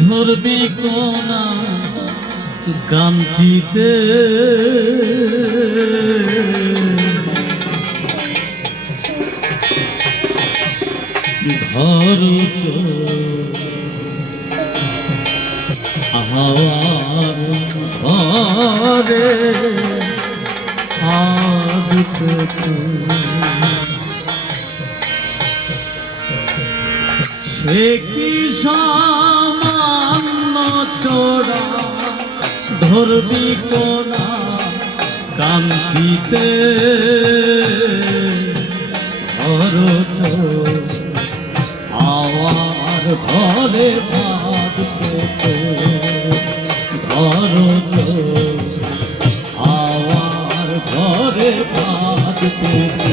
ধরবি কোনা কান্তিতে ধর আহার ঘরে আদিতে সে কি সামান্য চোরা ধরবি কোনা কান্তিতে আওয়ার ঘরে ভাত পেতে আওয়ার ঘরে ভাত পেতে